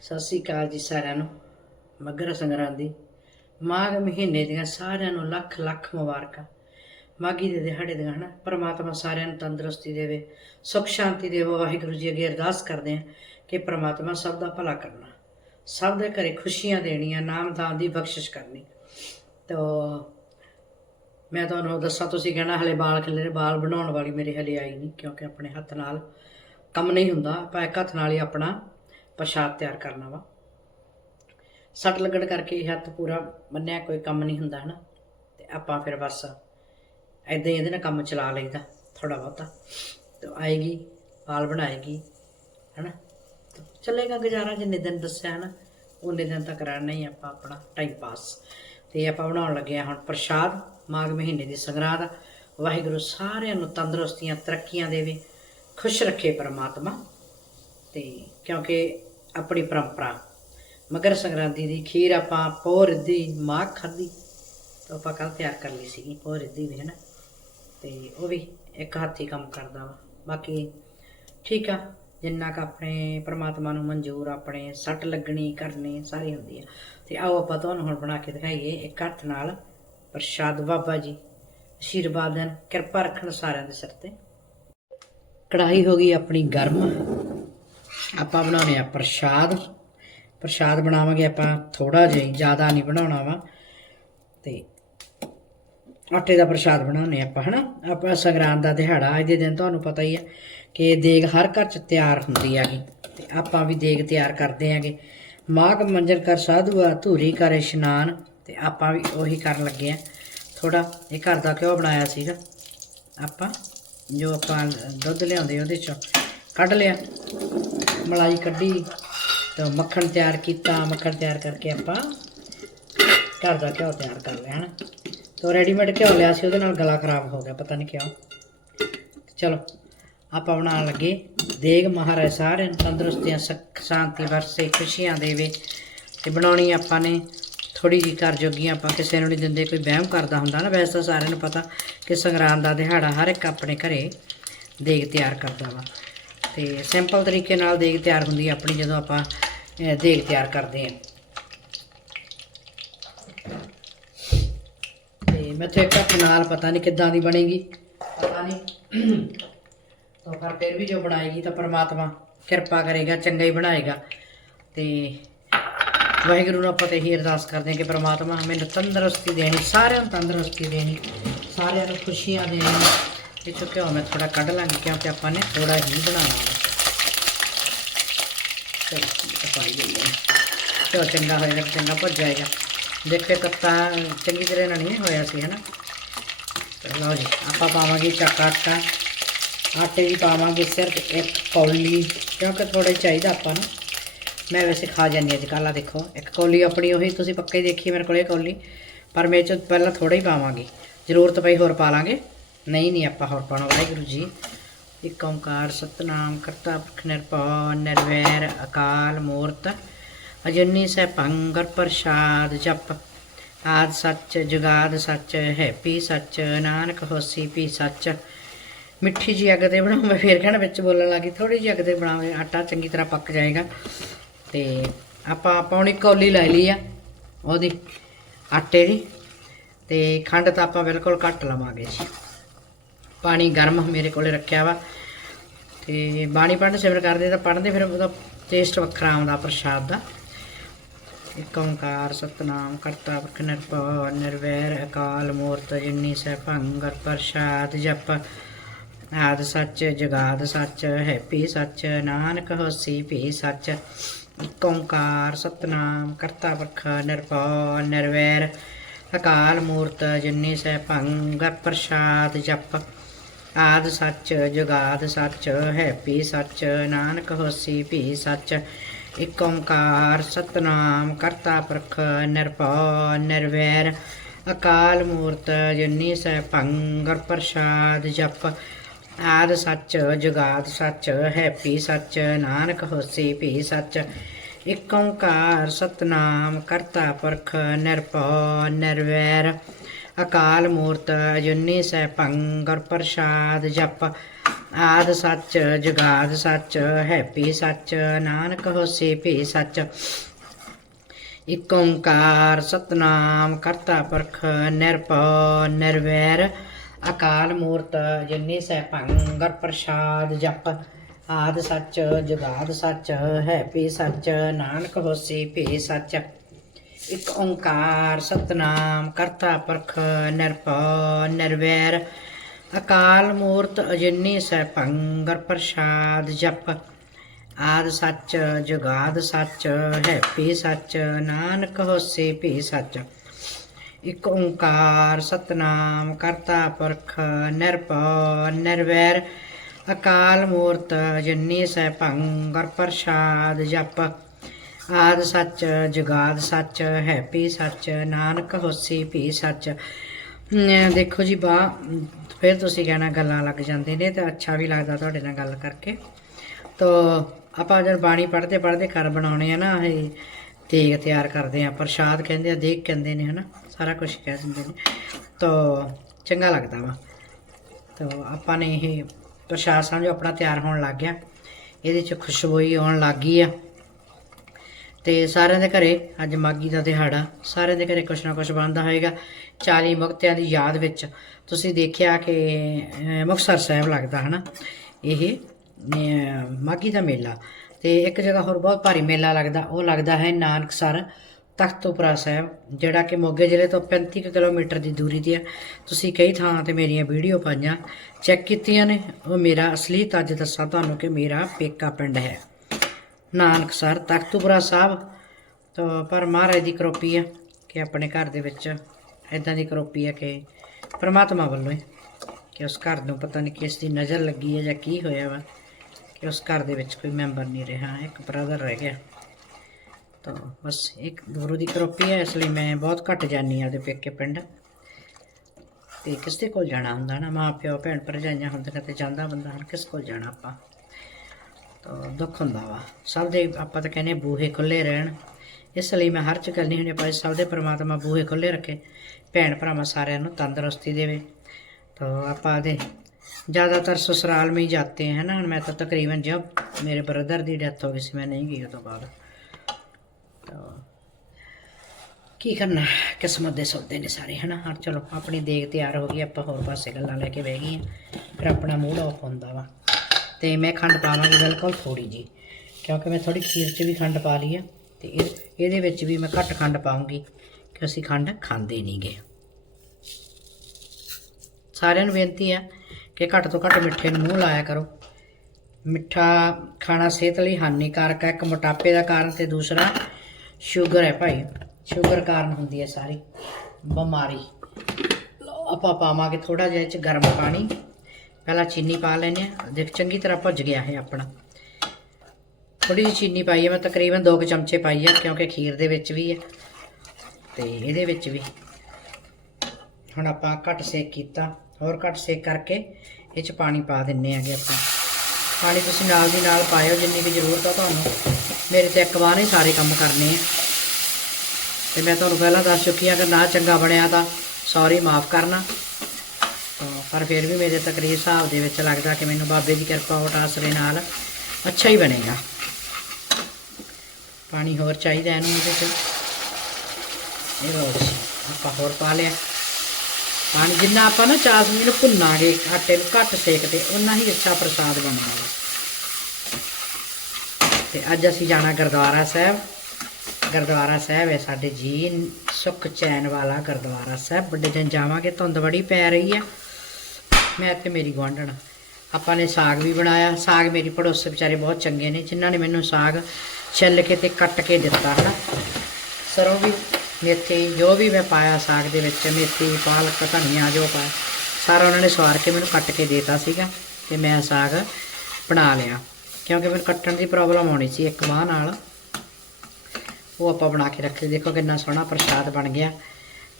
ਸਤਿ ਸ੍ਰੀ ਅਕਾਲ ਜੀ ਸਾਰਿਆਂ ਨੂੰ, ਮੱਘਰ ਸੰਗਰਾਂਦੀ ਮਾਘ ਮਹੀਨੇ ਦੀਆਂ ਸਾਰਿਆਂ ਨੂੰ ਲੱਖ ਲੱਖ ਮੁਬਾਰਕਾਂ। ਮਾਘੀ ਦੇ ਦਿਹਾੜੇ ਦੀਆਂ ਹਨਾ, ਪ੍ਰਮਾਤਮਾ ਸਾਰਿਆਂ ਨੂੰ ਤੰਦਰੁਸਤੀ ਦੇਵੇ, ਸੁਖ ਸ਼ਾਂਤੀ ਦੇਵੇ। ਵਾਹਿਗੁਰੂ ਜੀ ਅੱਗੇ ਅਰਦਾਸ ਕਰਦੇ ਹਾਂ ਕਿ ਪ੍ਰਮਾਤਮਾ ਸਭ ਦਾ ਭਲਾ ਕਰਨਾ, ਸਭ ਦੇ ਘਰੇ ਖੁਸ਼ੀਆਂ ਦੇਣੀਆਂ ਨਾਮਦਾਨ ਦੀ ਬਖਸ਼ਿਸ਼ ਕਰਨੀ। ਤੋ ਮੈਂ ਤੁਹਾਨੂੰ ਦੱਸਾਂ, ਤੁਸੀਂ ਕਹਿਣਾ ਹਲੇ ਬਾਲ ਖਿਲਰੇ, ਬਾਲ ਬਣਾਉਣ ਵਾਲੀ ਮੇਰੇ ਹਲੇ ਆਈ ਨਹੀਂ, ਕਿਉਂਕਿ ਆਪਣੇ ਹੱਥ ਨਾਲ ਕੰਮ ਨਹੀਂ ਹੁੰਦਾ। ਆਪਾਂ ਇੱਕ ਹੱਥ ਨਾਲ ਹੀ ਆਪਣਾ ਪ੍ਰਸ਼ਾਦ ਤਿਆਰ ਕਰਨਾ ਵਾ। ਸੱਟ ਲੱਗਣ ਕਰਕੇ ਇਹ ਹੱਥ ਪੂਰਾ ਬੰਨਿਆ, ਕੋਈ ਕੰਮ ਨਹੀਂ ਹੁੰਦਾ, ਹਨਾ। ਤੇ ਆਪਾਂ ਫਿਰ ਬਸ ਐਦਾਂ ਹੀ ਇਹਦੇ ਨਾਲ ਕੰਮ ਚਲਾ ਲਈਦਾ ਥੋੜਾ ਬਹੁਤਾ। ਤੇ ਆਏਗੀ ਪਾਲ ਬਣਾਏਗੀ, ਹਨਾ। ਤੇ ਚੱਲੇਗਾ ਗੁਜ਼ਾਰਾ, ਜਿੰਨੇ ਦਿਨ ਦੱਸਿਆ, ਹਨਾ। ਉਹਨੇ ਦਿਨ ਤੱਕ ਰਹਿਣਾ ਹੀ ਆਪਾਂ ਆਪਣਾ ਟਾਈਮ ਪਾਸ ਤੇ ਆਪਾਂ ਬਣਾਉਣ ਲੱਗੇ ਆ ਹੁਣ ਪ੍ਰਸ਼ਾਦ, ਮਾਘ ਮਹੀਨੇ ਦੀ ਸੰਗਰਾਂਦ। ਵਾਹਿਗੁਰੂ ਸਾਰਿਆਂ ਨੂੰ ਤੰਦਰੁਸਤੀਆਂ, ਤਰੱਕੀਆਂ ਦੇਵੇ, ਖੁਸ਼ ਰੱਖੇ ਪਰਮਾਤਮਾ। ਤੇ ਕਿਉਂਕਿ ਆਪਣੀ ਪਰੰਪਰਾ। ਮਗਰ ਸੰਗ੍ਰਾਂਤੀ ਦੀ ਖੀਰ ਆਪਾਂ ਪੋਹ ਰਿੱਧੀ ਮਾਂ ਖਾਧੀ, ਤਾਂ ਆਪਾਂ ਕੱਲ ਤਿਆਰ ਕਰ ਲਈ ਸੀਗੀ ਪੋਹ ਰਿੱਧੀ ਵੀ ਹੈ ਨਾ ਤੇ ਉਹ ਵੀ ਇੱਕ ਹੱਥੀ ਕੰਮ ਕਰਦਾ ਵਾ। ਬਾਕੀ ਠੀਕ ਆ, ਜਿੰਨਾ ਕ ਆਪਣੇ ਪਰਮਾਤਮਾ ਨੂੰ ਮਨਜ਼ੂਰ ਆਪਣੇ ਸੱਟ ਲੱਗਣੀ, ਕਰਨੀ, ਸਾਰੀ ਹੁੰਦੀ ਆ। ਤੇ ਆਓ ਆਪਾਂ ਤੁਹਾਨੂੰ ਹੁਣ ਬਣਾ ਕੇ ਦਿਖਾਈਏ ਇੱਕ ਹੱਥ ਨਾਲ ਪ੍ਰਸ਼ਾਦ ਬਾਬਾ ਜੀ। ਆਸ਼ੀਰਵਾਦ ਦੇਣ, ਕਿਰਪਾ ਰੱਖਣ ਸਾਰਿਆਂ ਦੇ ਸਿਰ ਤੇ। ਕੜਾਹੀ ਹੋ ਗਈ ਆਪਣੀ ਗਰਮ। ਆਪਾਂ ਬਣਾਉਣੇ ਆ ਪ੍ਰਸ਼ਾਦ। ਪ੍ਰਸ਼ਾਦ ਬਣਾਵਾਂਗੇ ਆਪਾਂ ਥੋੜਾ ਜਿਹਾ ਜ਼ਿਆਦਾ ਨਹੀਂ ਬਣਾਉਣਾ ਵਾ। ਤੇ ਆਟੇ ਦਾ ਪ੍ਰਸ਼ਾਦ ਬਣਾਉਣੇ ਆਪਾਂ, ਹਨਾ? ਆਪਾਂ ਸੰਗਰਾਂਦ ਦਾ ਦਿਹਾੜਾ, ਅੱਜ ਦੇ ਦਿਨ ਤੁਹਾਨੂੰ ਪਤਾ ਹੀ ਆ ਕਿ ਦੇਗ ਹਰ ਘਰ ਚ ਤਿਆਰ ਹੁੰਦੀ ਆ ਆਗੀ ਤੇ ਆਪਾਂ ਵੀ ਦੇਗ ਤਿਆਰ ਕਰਦੇ ਆਂਗੇ। ਮਾਘ ਮੰਜਨ ਕਰ ਸਾਧੂ ਆ, ਧੂਰੀ ਕਰ ਇਸ਼ਨਾਨ, ਤੇ ਆਪਾਂ ਵੀ ਉਹੀ ਕਰਨ ਲੱਗੇ ਆ। ਥੋੜਾ ਇਹ ਘਰ ਦਾ ਘਿਓ ਬਣਾਇਆ ਸੀਗਾ। ਆਪਾਂ ਜੋ ਆਪਾਂ ਦੁੱਧ ਲਿਆਉਂਦੇ ਉਹਦੇ ਚੋਂ ਕੱਢ ਲਿਆ। ਮਲਾਈ ਕੱਢੀ, ਤਾਂ ਮੱਖਣ ਤਿਆਰ ਕੀਤਾ, ਮੱਖਣ ਤਿਆਰ ਕਰਕੇ ਆਪਾਂ ਘਰ ਦਾ ਘਿਓ ਤਿਆਰ ਕਰ ਲਿਆ, ਹਨਾ? ਤੋ ਰੈਡੀਮੇਡ ਘਿਓ ਲਿਆ ਸੀ, ਉਹਦੇ ਨਾਲ ਗਲਾ ਖਰਾਬ ਹੋ ਗਿਆ, ਪਤਾ ਨਹੀਂ ਕਿਉਂ। ਚਲੋ, ਆਪਾਂ ਬਣਾਉਣ ਲੱਗੇ। ਦੇਗ ਮਹਾਰਾਜ ਸਾਰਿਆਂ ਨੂੰ ਤੰਦਰੁਸਤੀਆਂ, ਸੁੱਖ ਸ਼ਾਂਤੀ ਵਰਸੇ, ਖੁਸ਼ੀਆਂ ਦੇਵੇ। ਤੇ ਬਣਾਉਣੀ ਆਪਾਂ ਨੇ ਥੋੜੀ ਜੀ ਕਰ ਜੋਗੀ, ਆਪਾਂ ਕਿਸੇ ਨੂੰ ਨਹੀਂ ਦਿੰਦੇ, ਕੋਈ ਵਹਿਮ ਕਰਦਾ ਹੁੰਦਾ ਨਾ, ਵੈਸੇ ਤਾਂ ਸਾਰਿਆਂ ਨੂੰ ਪਤਾ ਕਿ ਸੰਗਰਾਂਦ ਦਾ ਦਿਹਾੜਾ ਹਰ ਇੱਕ ਆਪਣੇ ਘਰੇ ਦੇਗ ਤਿਆਰ ਕਰਦਾ ਵਾ। ਤੇ ਸਿੰਪਲ ਤਰੀਕੇ ਨਾਲ ਦੇਗ ਤਿਆਰ ਹੁੰਦੀ ਹੈ ਆਪਣੀ ਜਦੋਂ ਆਪਾਂ ਅਹ, ਦੇਗ ਤਿਆਰ ਕਰਦੇ ਹਾਂ। ਤੇ ਮੈਂ ਤੇ ਇੱਕ ਨਾਲ ਪਤਾ ਨਹੀਂ ਕਿੱਦਾਂ ਦੀ ਬਣੇਗੀ। ਪਤਾ ਨਹੀਂ। ਤਾਂ ਪਰ ਫਿਰ ਵੀ ਜੋ ਬਣਾਏਗੀ ਤਾਂ ਪਰਮਾਤਮਾ ਕਿਰਪਾ ਕਰੇਗਾ ਚੰਗਾ ਹੀ ਬਣਾਏਗਾ। ਤੇ ਵਾਹਿਗੁਰੂ ਨੂੰ ਆਪਾਂ ਤੇ ਇਹੀ ਅਰਦਾਸ ਕਰਦੇ ਹਾਂ ਕਿ ਪ੍ਰਮਾਤਮਾ ਮੈਨੂੰ ਤੰਦਰੁਸਤੀ ਦੇਣੀ ਸਾਰਿਆਂ ਨੂੰ ਤੰਦਰੁਸਤੀ ਦੇਣੀ ਸਾਰਿਆਂ ਨੂੰ ਖੁਸ਼ੀਆਂ ਦੇਣੀ। ਇਹ ਚੋਂ ਘਿਓ ਮੈਂ ਥੋੜਾ ਕੱਢ ਲਾਂਗੀ ਕਿਉਂਕਿ ਆਪਾਂ ਨੇ ਥੋੜਾ ਹੀ ਬਣਾਉਣਾ ਵਾ। ਚਲੋ ਪਾਈ ਗਈ ਹੈ ਘਿਓ ਚੰਗਾ ਹੋਏਗਾ ਤਾਂ ਚੰਗਾ ਭੁੱਜ ਜਾਏਗਾ ਦੇਖੇ ਕੱਤਾ ਚੰਗੀ ਤਰ੍ਹਾਂ ਨਾਲ ਨਹੀਂ ਹੋਇਆ ਸੀ, ਹਨਾ? ਤੇ ਲਓ ਜੀ, ਆਪਾਂ ਪਾਵਾਂਗੇ ਚੱਕਾ ਆਟਾ। ਆਟੇ ਦੀ ਪਾਵਾਂਗੇ ਸਿਰਫ ਇੱਕ ਕੌਲੀ, ਕਿਉਂਕਿ ਥੋੜਾ ਚਾਹੀਦਾ ਆਪਾਂ ਨੂੰ। ਮੈਂ ਵੈਸੇ ਖਾ ਜਾਂਦੀ ਅੱਜ ਕੱਲ੍ਹ ਆ ਦੇਖੋ। ਇੱਕ ਕੌਲੀ ਆਪਣੀ ਉਹੀ, ਤੁਸੀਂ ਪੱਕੇ ਹੀ ਦੇਖੀ, ਮੇਰੇ ਕੋਲ ਇਹ ਕੌਲੀ। ਪਰ ਮੈਂ ਇਹ 'ਚ ਪਹਿਲਾਂ ਥੋੜਾ ਹੀ ਪਾਵਾਂਗੇ। ਜ਼ਰੂਰਤ ਪਈ ਹੋਰ ਪਾ ਲਾਂਗੇ। ਨਹੀਂ ਨਹੀਂ, ਆਪਾਂ ਹੋਰ ਪਾਉਣਾ। ਵਾਹਿਗੁਰੂ ਜੀ, ਇੱਕ ਓੰਕਾਰ, ਸਤਨਾਮ, ਕਰਤਾ ਪੁਰਖ ਨਿਰਭਉ, ਨਿਰਵੈਰ, ਅਕਾਲ, ਮੂਰਤ, ਅਜੰਨੀ ਸੈਭੰ ਭੰਗਰ ਪ੍ਰਸਾਦ, ਜਪ। ਆਦ ਸੱਚ, ਜੁਗਾਦ ਸੱਚ, ਹੈਪੀ ਸੱਚ, ਨਾਨਕ ਹੋਸੀ ਪੀ ਸੱਚ। ਮਿੱਠੀ ਜੀ ਅੱਗ ਤੇ ਬਣਾਉਂ, ਮੈਂ ਫੇਰ ਕਹਿਣਾ ਵਿੱਚ ਬੋਲਣ ਲੱਗੀ ਥੋੜੀ ਜਿਹੀ ਅੱਗ ਤੇ ਬਣਾਵੇ ਆਟਾ ਚੰਗੀ ਤਰ੍ਹਾਂ ਪੱਕ ਜਾਏਗਾ। ਤੇ ਆਪਾਂ ਪੌਣੀ ਕੌਲੀ ਲੈ ਲਈ ਆ, ਉਹਦੀ, ਆਟੇ ਦੀ। ਤੇ ਖੰਡ ਤਾਂ ਆਪਾਂ ਬਿਲਕੁਲ ਘੱਟ ਲਵਾਂਗੇ ਜੀ। ਪਾਣੀ ਗਰਮ ਮੇਰੇ ਕੋਲੇ ਰੱਖਿਆ ਵਾ। ਤੇ ਬਾਣੀ ਪੜ੍ਹਨ ਸਿਮਰ ਕਰਦੇ ਤਾਂ ਪੜ੍ਹਦੇ ਫਿਰ ਉਹਦਾ ਟੇਸਟ ਵੱਖਰਾ ਆਉਂਦਾ ਪ੍ਰਸ਼ਾਦ ਦਾ। ਇੱਕ ਓੰਕਾਰ, ਸਤਨਾਮ ਕਰਤਾ ਪੁਰਖ ਨਿਰਭਉ, ਨਿਰਵੈਰ, ਅਕਾਲ ਮੂਰਤ, ਜਿਨੀ ਸੈਭੰ ਗੁਰ ਪ੍ਰਸਾਦ ਜਪ ਆਦ ਸੱਚ, ਜਗਾਦ ਸੱਚ ਹੈਪੀ ਸੱਚ, ਨਾਨਕ ਹੋਸੀ ਭੀ ਸੱਚ। ਇੱਕ ਓੰਕਾਰ, ਸਤਨਾਮ ਕਰਤਾ ਪੁਰਖ ਨਿਰਭਉ, ਨਿਰਵੈਰ, ਅਕਾਲ ਮੂਰਤ, ਜਿਨੀ ਸੈਭੰ ਗੁਰ ਪ੍ਰਸਾਦ ਜਪ। ਆਦ ਸੱਚ, ਜੁਗਾਦ ਸੱਚ, ਹੈਪੀ ਸੱਚ, ਨਾਨਕ ਹੋਸੀ ਭੀ ਸੱਚ, ਇਕ ਓੰਕਾਰ ਸਤਨਾਮ ਕਰਤਾ ਪੁਰਖ ਨਿਰਭਉ ਨਿਰਵੈਰ, ਅਕਾਲ ਮੂਰਤ ਜਿਨੀ ਸੈਭੰ ਭੰਗਰ ਪ੍ਰਸਾਦ ਜਪ, ਆਦ ਸੱਚ, ਜੁਗਾਦ ਸੱਚ, ਹੈਪੀ ਸੱਚ, ਨਾਨਕ ਹੋਸੀ ਭੀ ਸੱਚ, ਇਕ ਓੰਕਾਰ ਸਤਨਾਮ ਕਰਤਾ ਪੁਰਖ ਨਿਰਭਉ ਨਿਰਵੈਰ। ਅਕਾਲ ਮੂਰਤ ਅਜੂਨੀ ਸੈਭੰ ਗੁਰ ਪ੍ਰਸਾਦ ਜਪ। ਆਦ ਸੱਚ, ਜੁਗਾਦ ਸੱਚ, ਹੈਪੀ ਸੱਚ, ਨਾਨਕ ਹੋਸੀ ਭੀ ਸੱਚ। ਇਕ ਓੰਕਾਰ ਸਤਨਾਮ ਕਰਤਾ ਪੁਰਖ ਨਿਰਭਉ ਨਿਰਵੈਰ। ਅਕਾਲ ਮੂਰਤ, ਜਿਨੀ ਸੈਭੰ ਗੁਰ ਪ੍ਰਸਾਦ ਜਪ। ਆਦ ਸੱਚ, ਜੁਗਾਦ ਸੱਚ, ਹੈਪੀ ਸੱਚ, ਨਾਨਕ ਹੋਸੀ ਭੀ ਸੱਚ। ਇਕ ਓੰਕਾਰ, ਸਤਨਾਮ, ਕਰਤਾ ਪੁਰਖ, ਨਿਰਭਉ, ਨਿਰਵੈਰ, ਅਕਾਲ ਮੂਰਤ, ਅਜਿਨੀ ਸੈਭੰ ਗੁਰ ਪ੍ਰਸਾਦ, ਜਪ ਆਦ ਸੱਚ, ਜੁਗਾਦ ਸੱਚ, ਹੈਪੀ ਸੱਚ, ਨਾਨਕ ਹੋਸੀ ਪੀ ਸੱਚ। ਇਕ ਓੰਕਾਰ, ਸਤਨਾਮ, ਕਰਤਾ ਪੁਰਖ, ਨਿਰਭਉ, ਨਿਰਵੈਰ, ਅਕਾਲ ਮੂਰਤ ਜਨੀ ਸੈਭੰ ਗੁਰ ਪ੍ਰਸਾਦ, ਜਪ ਆਦ ਸੱਚ, ਜੁਗਾਦ ਸੱਚ, ਹੈਪੀ ਸੱਚ, ਨਾਨਕ ਹੋਸੀ ਭੀ ਸੱਚ। ਦੇਖੋ ਜੀ, ਬਾ, ਫਿਰ ਤੁਸੀਂ ਕਹਿਣਾ ਗੱਲਾਂ ਲੱਗ ਜਾਂਦੇ ਨੇ ਤੇ ਅੱਛਾ ਵੀ ਲੱਗਦਾ ਤੁਹਾਡੇ ਨਾਲ ਗੱਲ ਕਰਕੇ। ਤੋ, ਆਪਾਂ ਜਦ ਬਾਣੀ ਪੜ੍ਹਦੇ ਪੜ੍ਹਦੇ ਘਰ ਬਣਾਉਣੇ ਆ ਨਾ, ਇਹ ਤੇਗ ਤਿਆਰ ਕਰਦੇ ਆ, ਪ੍ਰਸ਼ਾਦ ਕਹਿੰਦੇ ਆ ਦੇਖ ਕਹਿੰਦੇ ਨੇ, ਹਨਾ, ਸਾਰਾ ਕੁਝ ਕਹਿ ਦਿੰਦੇ ਨੇ। ਤੋ, ਚੰਗਾ ਲੱਗਦਾ ਵਾ। ਤੋ, ਆਪਾਂ ਨੇ ਇਹ ਪ੍ਰਸ਼ਾਦ ਸਮਝੋ ਆਪਣਾ ਤਿਆਰ ਹੋਣ ਲੱਗ ਗਿਆ। ਇਹਦੇ ਚ ਖੁਸ਼ਬੂਈ ਆਉਣ ਲੱਗ ਗਈ ਆ। ਤੇ ਸਾਰਿਆਂ ਦੇ ਘਰੇ ਅੱਜ ਮਾਗੀ ਦਾ ਦਿਹਾੜਾ ਸਾਰਿਆਂ ਦੇ ਘਰੇ ਕੁਛ ਨਾ ਕੁਛ ਬਣਦਾ ਹੋਏਗਾ। 40 ਮੁਕਤਿਆਂ ਦੀ ਯਾਦ ਵਿੱਚ ਤੁਸੀਂ ਦੇਖਿਆ ਕਿ ਅਹ, ਮੁਕਤਸਰ ਸਾਹਿਬ ਲੱਗਦਾ ਹਨਾ? ਇਹ ਅਹ, ਮਾਘੀ ਦਾ ਮੇਲਾ। ਤੇ ਇੱਕ ਜਗ੍ਹਾ ਹੋਰ ਬਹੁਤ ਭਾਰੀ ਮੇਲਾ ਲੱਗਦਾ ਉਹ ਲੱਗਦਾ ਹੈ ਨਾਨਕਸਰ ਤਖਤੂਪੁਰਾ ਸਾਹਿਬ ਜਿਹੜਾ ਕਿ ਮੋਗੇ ਜ਼ਿਲ੍ਹੇ ਤੋਂ 35 ਕੁ ਕਿਲੋਮੀਟਰ ਦੀ ਦੂਰੀ ਤੇ ਹੈ। ਤੁਸੀਂ ਕਈ ਥਾਵਾਂ ਤੇ ਮੇਰੀਆਂ ਵੀਡੀਓ ਪਾਈਆਂ ਚੈੱਕ ਕੀਤੀਆਂ ਨੇ। ਉਹ ਮੇਰਾ ਅਸਲੀ ਅੱਜ ਦੱਸਾਂ ਤੁਹਾਨੂੰ ਕਿ ਮੇਰਾ ਪੇਕਾ ਪਿੰਡ ਹੈ। ਨਾਨਕਸਰ ਤਖਤੂਪੁਰਾ ਸਾਹਿਬ, ਤੋਂ ਪਰ ਮਹਾਰਾਜ ਦੀ ਕਰੋਪੀ ਆ ਕਿ ਆਪਣੇ ਘਰ ਦੇ ਵਿੱਚ ਇਦਾਂ ਦੀ ਕਰੋਪੀ ਆ ਕਿ ਪ੍ਰਮਾਤਮਾ ਵੱਲੋਂ ਹੀ ਕਿ ਉਸ ਘਰ ਨੂੰ ਪਤਾ ਨਹੀਂ ਕਿਸ ਦੀ ਨਜ਼ਰ ਲੱਗੀ ਹੈ ਜਾਂ ਕੀ ਹੋਇਆ ਵਾ, ਕਿ ਉਸ ਘਰ ਦੇ ਵਿੱਚ ਕੋਈ ਮੈਂਬਰ ਨਹੀਂ ਰਿਹਾ, ਇੱਕ ਬ੍ਰਦਰ ਰਹਿ ਗਿਆ। ਤਾਂ ਬਸ ਇੱਕ ਗੁਰੂ ਦੀ ਕਰੋਪੀ ਹੈ ਇਸ ਲਈ ਮੈਂ ਬਹੁਤ ਘੱਟ ਜਾਂਦੀ ਆ ਉਹਦੇ ਪੇਕੇ ਪਿੰਡ। ਤੇ ਕਿਸ ਦੇ ਕੋਲ ਜਾਣਾ ਹੁੰਦਾ ਨਾ ਮਾਂ ਪਿਓ ਭੈਣ ਭਰਜਾਈਆਂ ਹੁੰਦੀਆਂ ਤੇ ਜਾਂਦਾ ਬੰਦਾ ਹਰ ਕਿਸ ਕੋਲ ਜਾਣਾ ਆਪਾਂ? ਤਾਂ ਦੁੱਖ ਹੁੰਦਾ ਵਾ ਸਭ ਦੇ ਆਪਾਂ ਤਾਂ ਕਹਿੰਦੇ ਬੂਹੇ ਖੁੱਲੇ ਰਹਿਣ ਇਸ ਲਈ ਮੈਂ ਹਰ ਚ ਕਰਨੀ ਹੁੰਦੀ ਭਾਈ ਸਭ ਦੇ ਪ੍ਰਮਾਤਮਾ ਬੂਹੇ ਖੁੱਲੇ ਰੱਖੇ ਭੈਣ ਭਰਾਵਾਂ ਸਾਰਿਆਂ ਨੂੰ ਤੰਦਰੁਸਤੀ ਦੇਵੇ ਤਾਂ ਆਪਾਂ ਦੇ ज़्यादातर ससुराल में ही जाते हैं ना मैं तो तकरीबन जब मेरे ब्रदर की डेथ हो गई सी मैं नहीं गई तो बाद तो ਕੀ ਕਰਨਾ ਕਿਸਮਤ ਦੇ ਸੌਦੇ ਨੇ ਸਾਰੇ ਹਨਾ ਹਾਂ ਚਲੋ ਆਪਣੀ ਦੇਗ ਤਿਆਰ ਹੋ ਗਈ ਆਪਾਂ ਹੋਰ ਪਾਸੇ ਗੱਲਾਂ ਲੈ ਕੇ ਬਹਿ ਗਏ ਹਾਂ ਫਿਰ ਆਪਣਾ ਮੂਡ ਆਫ ਹੁੰਦਾ ਵਾ ਤੇ ਮੈਂ ਖੰਡ ਪਾਵਾਂਗੀ ਬਿਲਕੁਲ ਥੋੜੀ ਜੀ ਕਿਉਂਕਿ ਮੈਂ ਥੋੜੀ ਖੀਰ 'ਚ ਵੀ ਖੰਡ ਪਾ ਲਈ ਆ ਤੇ ਇਹ- ਇਹਦੇ ਵਿੱਚ ਵੀ ਮੈਂ ਘੱਟ ਖੰਡ ਪਾਉਂਗੀ ਕਿ ਅਸੀਂ ਖੰਡ ਖਾਂਦੇ ਨਹੀਂਗੇ। ਸਾਰਿਆਂ ਨੂੰ ਬੇਨਤੀ ਆ ਕਿ ਘੱਟ ਤੋਂ ਘੱਟ ਮਿੱਠੇ ਨੂੰ ਮੂੰਹ ਲਾਇਆ ਕਰੋ। ਮਿੱਠਾ ਖਾਣਾ ਸਿਹਤ ਲਈ ਹਾਨੀਕਾਰਕ ਹੈ, ਇੱਕ ਮੋਟਾਪੇ ਦਾ ਕਾਰਨ ਤੇ ਦੂਸਰਾ ਸ਼ੂਗਰ ਹੈ ਭਾਈ। ਸ਼ੂਗਰ ਕਾਰਨ ਹੁੰਦੀ ਹੈ ਸਾਰੀ ਬਿਮਾਰੀ। ਆਪਾਂ ਪਾਵਾਂਗੇ ਥੋੜਾ ਜਿਹਾ ਇਹ ਚ ਗਰਮ ਪਾਣੀ। ਪਹਿਲਾਂ ਚੀਨੀ ਪਾ ਲੈਨੇ ਆ ਦੇਖ, ਚੰਗੀ ਤਰ੍ਹਾਂ ਭੁੱਜ ਗਿਆ ਹੈ ਆਪਣਾ। ਥੋੜੀ ਜਿਹੀ ਚੀਨੀ ਪਾਈ ਹੈ, ਮੈਂ ਤਕਰੀਬਨ 2 ਚਮਚੇ ਪਾਈ ਹੈ, ਕਿਉਂਕਿ ਖੀਰ ਦੇ ਵਿੱਚ ਵੀ ਹੈ ਤੇ ਇਹਦੇ ਵਿੱਚ ਵੀ। ਹੁਣ ਆਪਾਂ ਘੱਟ ਸੇਕ ਕੀਤਾ। ਹੋਰ ਘੱਟ ਸੇਕ ਕਰਕੇ ਇਹ ਚ ਪਾਣੀ ਪਾ ਦਿੰਨੇ ਆਗੇ ਆਪਾਂ। ਪਾਣੀ ਤੁਸੀਂ ਨਾਲ ਦੀ ਨਾਲ ਪਾਇਓ, ਜਿੰਨੀ ਵੀ ਜ਼ਰੂਰਤ ਆ ਤੁਹਾਨੂੰ। ਮੇਰੇ ਤੇ ਇੱਕ ਵਾਰ ਹੀ ਸਾਰੇ ਕੰਮ ਕਰਨੇ ਆ। ਤੇ ਮੈਂ ਤੁਹਾਨੂੰ ਪਹਿਲਾਂ ਦੱਸ ਚੁੱਕੀ ਹਾਂ ਕਿ ਨਾ ਚੰਗਾ ਬਣਿਆ ਤਾਂ ਸੌਰੀ, ਮਾਫ ਕਰਨਾ। ਪਰ ਫਿਰ ਵੀ ਮੇਰੇ ਤਕਰੀਰ ਹਿਸਾਬ ਦੇ ਵਿੱਚ ਲੱਗਦਾ ਕਿ ਮੈਨੂੰ ਬਾਬੇ ਦੀ ਕਿਰਪਾ ਵਟ ਆਸਰੇ ਨਾਲ ਅੱਛਾ ਹੀ ਬਣੇਗਾ। ਪਾਣੀ ਹੋਰ ਚਾਹੀਦਾ ਇਹਨੂੰ ਇਹਦੇ 'ਚ ਇਹ ਲਓ ਜੀ, ਆਪਾਂ ਹੋਰ ਪਾ ਲਿਆ। ਪਾਣੀ ਜਿੰਨਾ ਆਪਾਂ ਨਾ ਚਾਸ਼ਨੀ ਨੂੰ ਭੁੰਨਾਂਗੇ, ਆਟੇ ਨੂੰ ਘੱਟ ਸੇਕ ਤੇ ਉਨਾ ਹੀ ਅੱਛਾ ਪ੍ਰਸਾਦ ਬਣਦਾ ਵਾ ਤੇ ਅੱਜ ਅਸੀਂ ਜਾਣਾ ਗੁਰਦੁਆਰਾ ਸਾਹਿਬ। ਗੁਰਦੁਆਰਾ ਸਾਹਿਬ ਹੈ ਸਾਡੇ ਜੀ ਸੁੱਖ ਚੈਨ ਵਾਲਾ ਗੁਰਦੁਆਰਾ ਸਾਹਿਬ। ਵੱਡੇ ਦਿਨ ਜਾਵਾਂਗੇ, ਧੁੰਦ ਬੜੀ ਪੈ ਰਹੀ ਆ ਮੈਂ ਤੇ ਮੇਰੀ ਗੁਆਂਢਣ ਆਪਾਂ ਨੇ ਸਾਗ ਵੀ ਬਣਾਇਆ। ਸਾਗ ਮੇਰੀ ਪੜੋਸੇ ਵਿਚਾਰੇ ਬਹੁਤ ਚੰਗੇ ਨੇ, ਜਿਨ੍ਹਾਂ ਨੇ ਮੈਨੂੰ ਸਾਗ ਛਿੱਲ ਕੇ ਤੇ ਕੱਟ ਕੇ ਦਿੱਤਾ ਹਨਾ। ਸਰੋਂ ਵੀ, ਮੇਥੀ, ਜੋ ਵੀ ਮੈਂ ਪਾਇਆ ਸਾਗ ਦੇ ਵਿੱਚ, ਮੇਥੀ, ਪਾਲਕ, ਧਨੀਆ, ਜੋ ਪਾਇਆ, ਸਾਰਾ ਉਹਨਾਂ ਨੇ ਸਵਾਰ ਕੇ ਮੈਨੂੰ ਕੱਟ ਕੇ ਦੇਤਾ ਸੀਗਾ ਤੇ ਮੈਂ ਸਾਗ ਬਣਾ ਲਿਆ। ਕਿਉਂਕਿ ਮੈਨੂੰ ਕੱਟਣ ਦੀ ਪ੍ਰੋਬਲਮ ਆਉਣੀ ਸੀ ਇੱਕ ਬਾਹ ਨਾਲ। ਉਹ ਆਪਾਂ ਬਣਾ ਕੇ ਰੱਖੇ। ਦੇਖੋ ਕਿੰਨਾ ਸੋਹਣਾ ਪ੍ਰਸ਼ਾਦ ਬਣ ਗਿਆ।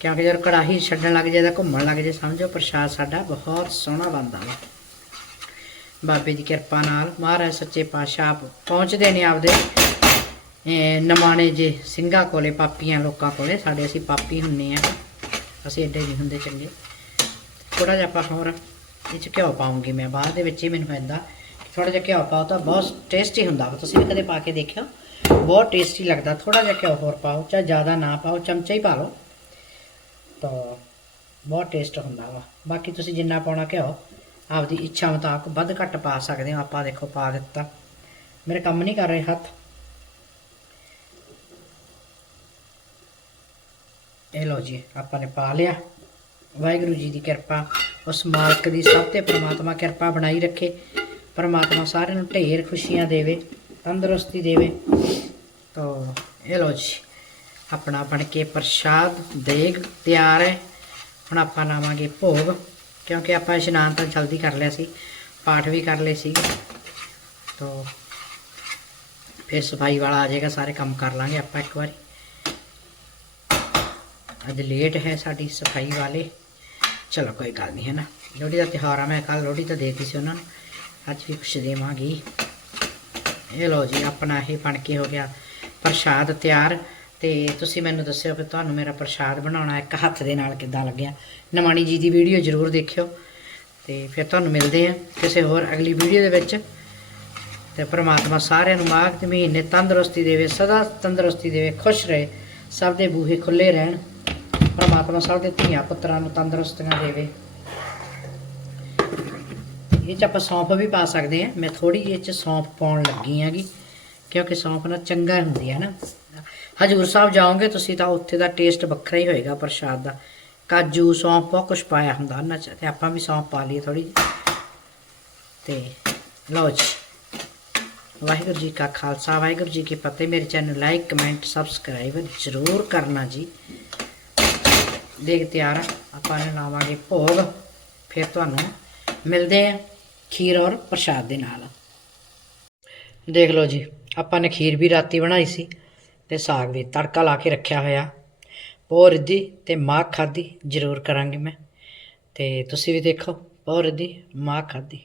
ਕਿਉਂਕਿ ਜਦ ਕੜਾਹੀ ਛੱਡਣ ਲੱਗ ਜਾਏ ਤਾਂ ਘੁੰਮਣ ਲੱਗ ਜਾਏ, ਸਮਝੋ ਪ੍ਰਸ਼ਾਦ ਸਾਡਾ ਬਹੁਤ ਸੋਹਣਾ ਬਣਦਾ ਵਾ। ਬਾਬੇ ਦੀ ਕਿਰਪਾ ਨਾਲ ਮਹਾਰਾਜ ਸੱਚੇ ਪਾਤਸ਼ਾਹ ਆਪ ਪਹੁੰਚਦੇ ਨੇ ਆਪਦੇ ਨਮਾਣੇ ਜੇ ਸਿੰਘਾਂ ਕੋਲੇ, ਪਾਪੀਆਂ ਲੋਕਾਂ ਕੋਲੇ, ਸਾਡੇ ਅਸੀਂ ਪਾਪੀ ਹੁੰਨੇ ਆ। ਅਸੀਂ ਐਡੇ ਨਹੀਂ ਹੁੰਦੇ ਚੰਗੇ। ਥੋੜਾ ਜਿਹਾ ਆਪਾਂ ਹੋਰ ਇਹ ਚ ਘਿਓ ਪਾਉਂਗੀ ਮੈਂ, ਬਾਅਦ ਦੇ ਵਿੱਚ ਹੀ ਮੈਨੂੰ ਪੈਂਦਾ ਥੋੜਾ ਜਿਹਾ ਘਿਓ ਪਾਓ ਤਾਂ ਬਹੁਤ ਟੇਸਟੀ ਹੁੰਦਾ ਵਾ। ਤੁਸੀਂ ਵੀ ਕਦੇ ਪਾ ਕੇ ਦੇਖਿਓ, ਬਹੁਤ ਟੇਸਟੀ ਲੱਗਦਾ। ਥੋੜਾ ਜਿਹਾ ਘਿਓ ਹੋਰ ਪਾਓ, ਚਾਹੇ ਜ਼ਿਆਦਾ ਨਾ ਪਾਓ, ਚਮਚਾ ਹੀ ਪਾ ਲਓ। ਤਾਂ ਬਹੁਤ ਟੇਸਟ ਹੁੰਦਾ ਵਾ। ਬਾਕੀ ਤੁਸੀਂ ਜਿੰਨਾ ਪਾਉਣਾ ਘਿਓ, ਆਪਦੀ ਇੱਛਾ ਮੁਤਾਬਕ ਵੱਧ ਘੱਟ ਪਾ ਸਕਦੇ ਹੋ। ਆਪਾਂ ਦੇਖੋ ਪਾ ਦਿੱਤਾ। ਮੇਰੇ ਕੰਮ ਨਹੀਂ ਕਰ ਰਹੇ ਹੱਥ। ਇਹ ਲਓ ਜੀ, ਆਪਾਂ ਨੇ ਪਾ ਲਿਆ। ਵਾਹਿਗੁਰੂ ਜੀ ਦੀ ਕਿਰਪਾ, ਉਸ ਮਾਲਕ ਦੀ ਸਭ ਤੇ ਪ੍ਰਮਾਤਮਾ ਕਿਰਪਾ ਬਣਾਈ ਰੱਖੇ। ਪ੍ਰਮਾਤਮਾ ਸਾਰਿਆਂ ਨੂੰ ਢੇਰ ਖੁਸ਼ੀਆਂ ਦੇਵੇ, ਤੰਦਰੁਸਤੀ ਦੇਵੇ। ਤਾਂ, ਇਹ ਲਓ ਜੀ। ਆਪਣਾ ਬਣ ਕੇ ਪ੍ਰਸ਼ਾਦ ਦੇਗ ਤਿਆਰ ਹੈ। ਹੁਣ ਆਪਾਂ ਲਾਵਾਂਗੇ ਭੋਗ, ਕਿਉਂਕਿ ਆਪਾਂ ਇਸ਼ਨਾਨ ਤਾਂ ਜਲਦੀ ਕਰ ਲਿਆ ਸੀ, ਪਾਠ ਵੀ ਕਰ ਲਏ ਸੀ ਤੋ ਫਿਰ ਸਫ਼ਾਈ ਵਾਲਾ ਆ ਜਾਏਗਾ, ਸਾਰੇ ਕੰਮ ਕਰ ਲਾਂਗੇ ਆਪਾਂ ਇੱਕ ਵਾਰੀ। ਅੱਜ ਲੇਟ ਹੈ ਸਾਡੀ ਸਫ਼ਾਈ ਵਾਲੇ। ਚਲੋ ਕੋਈ ਗੱਲ ਨਹੀਂ ਹੈ ਨਾ ਲੋਹੜੀ ਦਾ ਤਿਉਹਾਰ ਆ, ਮੈਂ ਕੱਲ ਲੋਹੜੀ ਤਾਂ ਦੇਤੀ ਸੀ ਉਹਨਾਂ ਨੂੰ। ਅੱਜ ਵੀ ਕੁਛ ਦੇਵਾਂਗੀ। ਇਹ ਲਓ ਜੀ, ਆਪਣਾ ਇਹ ਬਣ ਕੇ ਹੋ ਗਿਆ ਪ੍ਰਸ਼ਾਦ ਤਿਆਰ। ਤੇ ਤੁਸੀਂ ਮੈਨੂੰ ਦੱਸਿਓ ਕਿ ਤੁਹਾਨੂੰ ਮੇਰਾ ਪ੍ਰਸ਼ਾਦ ਬਣਾਉਣਾ ਇੱਕ ਹੱਥ ਦੇ ਨਾਲ ਕਿੱਦਾਂ ਲੱਗਿਆ। ਨਮਾਣੀ ਜੀ ਦੀ ਵੀਡੀਓ ਜ਼ਰੂਰ ਦੇਖਿਓ ਤੇ ਫਿਰ ਤੁਹਾਨੂੰ ਮਿਲਦੇ ਆ ਕਿਸੇ ਹੋਰ ਅਗਲੀ ਵੀਡੀਓ ਦੇ ਵਿੱਚ। ਤੇ ਪ੍ਰਮਾਤਮਾ ਸਾਰਿਆਂ ਨੂੰ ਮਾਘ ਦੇ ਮਹੀਨੇ ਤੰਦਰੁਸਤੀ ਦੇਵੇ, ਸਦਾ ਤੰਦਰੁਸਤੀ ਦੇਵੇ, ਖੁਸ਼ ਰਹੇ, ਸਭ ਦੇ ਬੂਹੇ ਖੁੱਲੇ ਰਹਿਣ। ਪ੍ਰਮਾਤਮਾ ਸਭ ਦੇ ਧੀਆਂ ਪੁੱਤਰਾਂ ਨੂੰ ਤੰਦਰੁਸਤੀਆਂ ਦੇਵੇ। ਇਹ ਚ ਆਪਾਂ ਸੌਂਫ ਵੀ ਪਾ ਸਕਦੇ ਆ ਮੈਂ ਥੋੜੀ ਜਿਹੀ ਇਹ ਚ ਸੌਂਫ ਪਾਉਣ ਲੱਗੀ ਹੈਗੀ, ਕਿਉਂਕਿ ਸੌਂਫ ਨਾਲ ਚੰਗਾ ਹੁੰਦੀ ਹੈ ਨਾ। ਹਜੂਰ ਸਾਹਿਬ ਜਾਓਗੇ ਤੁਸੀਂ ਤਾਂ ਉੱਥੇ ਦਾ ਟੇਸਟ ਵੱਖਰਾ ਹੀ ਹੋਏਗਾ ਪ੍ਰਸ਼ਾਦ ਦਾ। ਕਾਜੂ, ਸੌਂਫ ਬਹੁਤ ਕੁਝ ਪਾਇਆ ਹੁੰਦਾ ਉਹਨਾਂ ਚ ਤੇ ਆਪਾਂ ਵੀ ਸੌਂਫ ਪਾ ਲਈਏ ਥੋੜੀ ਤੇ ਲਓ ਜੀ, ਵਾਹਿਗੁਰੂ ਜੀ ਕਾ ਖਾਲਸਾ, ਵਾਹਿਗੁਰੂ ਜੀ ਕੀ ਫਤਿਹ। ਮੇਰੇ ਚੈਨਲ ਲਾਈਕ, ਕਮੈਂਟ, ਸਬਸਕ੍ਰਾਈਬ ਜ਼ਰੂਰ ਕਰਨਾ ਜੀ। ਦੇਖ ਤਿਆਰ ਆਪਾਂ ਨੇ ਲਾਵਾਂਗੇ ਭੋਗ। ਫਿਰ ਤੁਹਾਨੂੰ ਮਿਲਦੇ ਆ ਖੀਰ ਔਰ ਪ੍ਰਸ਼ਾਦ ਦੇ ਨਾਲ। ਦੇਖ ਲਓ ਜੀ, ਆਪਾਂ ਨੇ ਖੀਰ ਵੀ ਰਾਤੀ ਬਣਾਈ ਸੀ। ਤੇ ਸਾਗ ਵੀ ਤੜਕਾ ਲਾ ਕੇ ਰੱਖਿਆ ਹੋਇਆ। ਬਹੁਤ ਰਿੱਧੀ ਤੇ ਮਾਂ ਖਾਦੀ ਜ਼ਰੂਰ ਕਰਾਂਗੀ ਮੈਂ। ਤੇ ਤੁਸੀਂ ਵੀ ਦੇਖੋ, ਬਹੁਤ ਰਿੱਧੀ ਮਾਂ ਖਾਦੀ